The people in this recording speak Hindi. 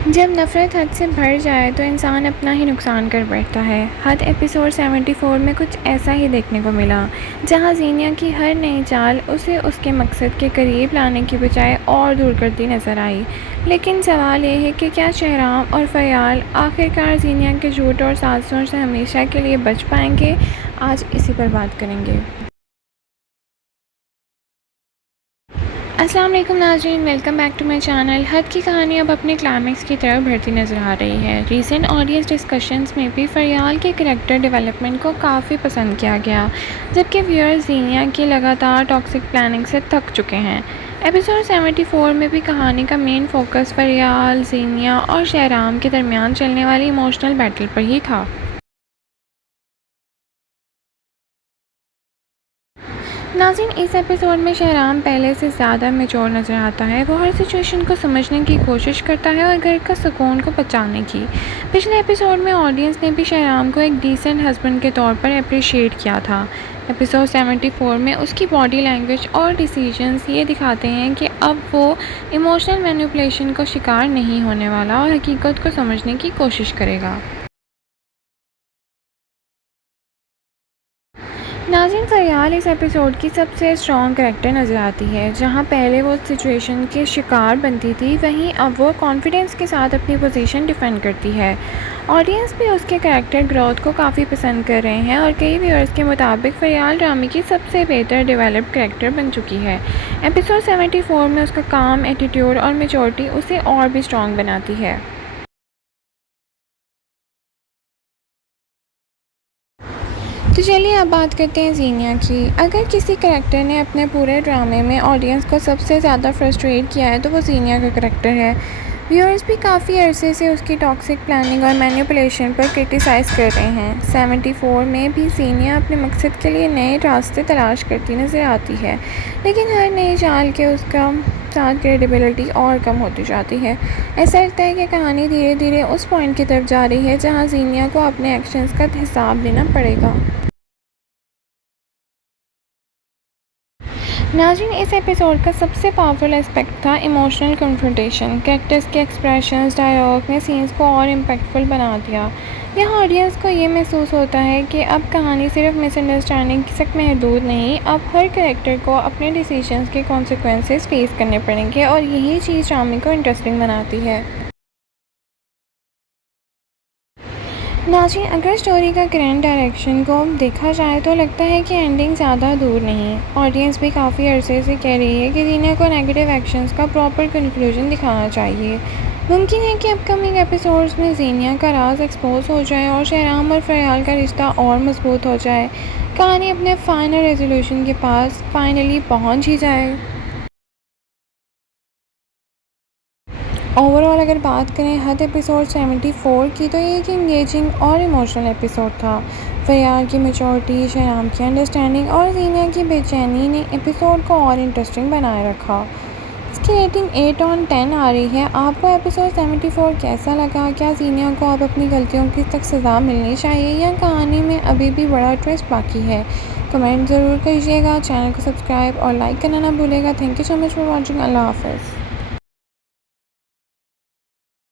जब नफ़रत हद से बढ़ जाए तो इंसान अपना ही नुकसान कर बैठता है। हद एपिसोड 74 में कुछ ऐसा ही देखने को मिला, जहां ज़ीनिया की हर नई चाल उसे उसके मकसद के करीब लाने की बजाय और दूर करती नज़र आई। लेकिन सवाल ये है कि क्या शहराम और फ़याल आखिरकार ज़ीनिया के झूठ और साजिशों से हमेशा के लिए बच पाएंगे? आज इसी पर बात करेंगे। अस्सलाम वालेकुम नाज़रीन, welcome back to my channel. हद की कहानी अब अपने क्लाइमेक्स की तरफ बढ़ती नज़र आ रही है। रीसेंट ऑडियंस डिस्कशंस में भी फ़याल के करैक्टर डेवलपमेंट को काफ़ी पसंद किया गया, जबकि व्यूअर्स ज़ीनिया की लगातार टॉक्सिक प्लानिंग से थक चुके हैं। एपिसोड 74 में भी कहानी का मेन फोकस फ़याल, ज़ीनिया और शहराम के दरमियान चलने वाली इमोशनल बैटल पर ही था। नाज़रीन, इस एपिसोड में शहराम पहले से ज़्यादा मैच्योर नज़र आता है। वो हर सिचुएशन को समझने की कोशिश करता है और घर का सुकून को बचाने की। पिछले एपिसोड में ऑडियंस ने भी शहराम को एक डिसेंट हस्बैंड के तौर पर अप्रिशिएट किया था। एपिसोड 74 में उसकी बॉडी लैंग्वेज और डिसीजंस ये दिखाते हैं कि अब वो इमोशनल मैनिपुलेशन का शिकार नहीं होने वाला और हकीकत को समझने की कोशिश करेगा। नाज़रीन, फ़रियाल इस एपिसोड की सबसे स्ट्रॉन्ग करैक्टर नज़र आती है। जहां पहले वो सिचुएशन के शिकार बनती थी, वहीं अब वो कॉन्फिडेंस के साथ अपनी पोजीशन डिफेंड करती है। ऑडियंस भी उसके करैक्टर ग्रोथ को काफ़ी पसंद कर रहे हैं और कई व्यूअर्स के मुताबिक फ़रियाल ड्रामे की सबसे बेहतर डेवलप्ड करैक्टर बन चुकी है। एपिसोड 74 में उसका काम, एटीट्यूड और मेच्योरिटी उसे और भी स्ट्रॉन्ग बनाती है। तो चलिए अब बात करते हैं ज़ीनिया की। अगर किसी करैक्टर ने अपने पूरे ड्रामे में ऑडियंस को सबसे ज़्यादा फ्रस्ट्रेट किया है तो वो ज़ीनिया का करैक्टर है। व्यूअर्स भी काफ़ी अरसे से उसकी टॉक्सिक प्लानिंग और मैनिपुलेशन पर क्रिटिसाइज़ कर रहे हैं। 74 में भी ज़ीनिया अपने मकसद के लिए नए रास्ते तलाश करती नज़र आती है, लेकिन हर नई चाल के उसका साथ क्रेडिबिलिटी और कम होती जाती है। ऐसा लगता है कि कहानी धीरे धीरे उस पॉइंट की तरफ जा रही है जहां ज़ीनिया को अपने एक्शंस का हिसाब देना पड़ेगा। नाज़रीन, इस एपिसोड का सबसे पावरफुल एस्पेक्ट था इमोशनल कन्फ्रंटेशन। कैरेक्टर्स के एक्सप्रेशंस, डायलॉग ने सीन्स को और इम्पैक्टफुल बना दिया। यहाँ ऑडियंस को ये महसूस होता है कि अब कहानी सिर्फ मिसअंडरस्टैंडिंग तक महदूद नहीं, अब हर कैरेक्टर को अपने डिसीजंस के कॉन्सिक्वेंसेस फेस करने पड़ेंगे और यही चीज़ ड्रामे को इंटरेस्टिंग बनाती है। नाज़रीन, अगर स्टोरी का करंट डायरेक्शन को देखा जाए तो लगता है कि एंडिंग ज़्यादा दूर नहीं। ऑडियंस भी काफ़ी अरसे से कह रही है कि ज़ीनिया को नेगेटिव एक्शंस का प्रॉपर कंक्लूजन दिखाना चाहिए। मुमकिन है कि अपकमिंग एपिसोड्स में ज़ीनिया का राज एक्सपोज हो जाए और शहराम और फ़याल का रिश्ता और मजबूत हो जाए। कहानी अपने फाइनल रेजोल्यूशन के पास फाइनली पहुँच ही जाए। ओवरऑल अगर बात करें हद एपिसोड 74 की, तो ये एक इंगेजिंग और इमोशनल एपिसोड था। फ़याल की मैच्योरिटी, शहराम की अंडरस्टैंडिंग और ज़ीनिया की बेचैनी ने एपिसोड को और इंटरेस्टिंग बनाए रखा। इसकी रेटिंग 8/10 आ रही है। आपको एपिसोड 74 कैसा लगा? क्या ज़ीनिया को अब अपनी गलतियों की तक सज़ा मिलनी चाहिए या कहानी में अभी भी बड़ा ट्विस्ट बाकी है? कमेंट ज़रूर कीजिएगा। चैनल को सब्सक्राइब और लाइक करना ना भूलेगा। Thank you so much for watching. अल्लाह हाफ़िज़।